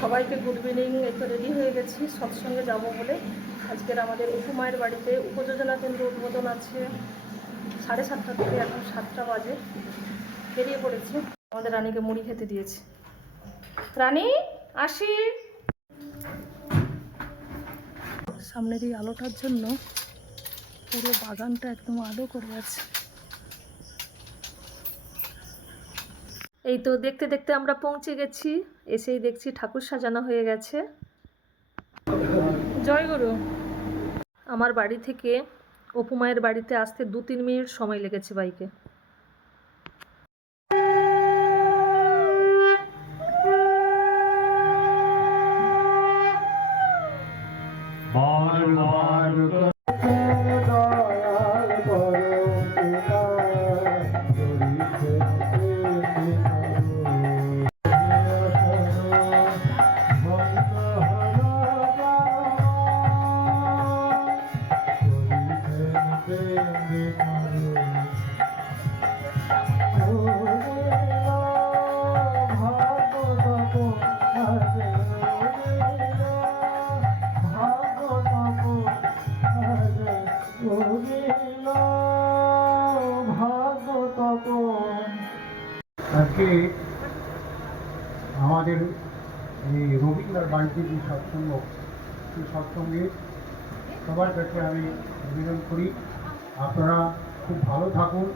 সবাইকে good evening. এই তো রেডি হয়ে গেছি সৎসঙ্গে যাব বলে। আজকের আমাদের উপমায়ের বাড়িতে উপযোজনা কেন্দ্র উদ্বোধন আছে 7:30 থেকে, এখন 7টা বাজে। বেরিয়ে পড়েছি। আমাদের রানীকে মুড়ি খেতে দিয়েছি। রানী আসি। সামনের এই আলোটার জন্য পুরো বাগানটা একদম আলো করে আছে। এই তো দেখতে দেখতে আমরা পৌঁছে গেছি। এসেই দেখছি ঠাকুর সাজানো হয়ে গেছে। জয় গুরু। আমার বাড়ি থেকে উপমায়ের বাড়িতে আসতে 2-3 মিনিট সময় লেগেছে বাইকে। আজকে আমাদের এই রবীন্দ্র বাড়িতে যে সৎসঙ্গ, সেই সৎসঙ্গে সবার কাছে আমি নিবেদন করি আপনারা খুব ভালো থাকুন।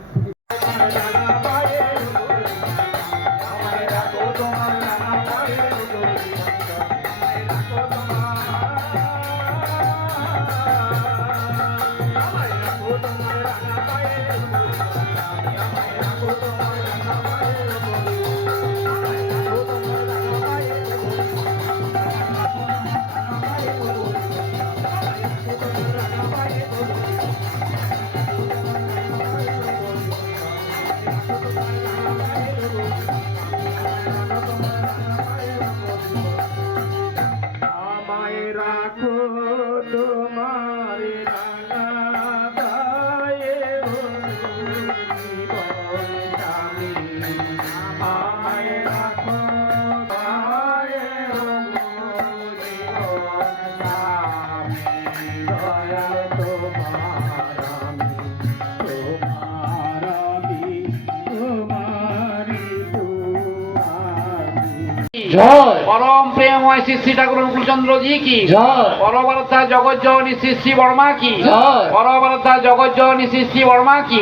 परम प्रेममय श्री श्री ठाकुर अनुकूलचंद्र जी की परवरता जगत जननी श्री श्री वर्मा की परवरता जगत जननी श्री श्री वर्मा की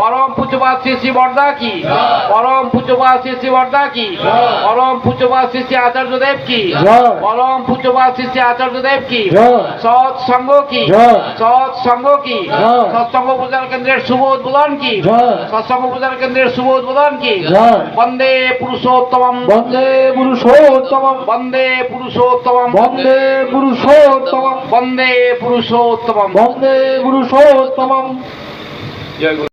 परम पूज्यपाद श्री श्री वर्दा की परम पूज्यपाद श्री श्री वर्दा की परम पूज्यपाद श्री श्री आचार्य देव की परम पूज्यपाद श्री श्री आचार्य देव की सत्संग की सत्संग की सत्संग पूजन केंद्र शुभ उद्बोधन की सत्संग पूजन केंद्र शुभ उद्बोधन की वंदे पुरुषोत्तमम वंदे पुरुषोत्तमम वंदे पुरुषोत्तमम वंदे पुरुषोत्तमम वंदे पुरुषोत्तमम वंदे पुरुषोत्तमम। जय गुरु।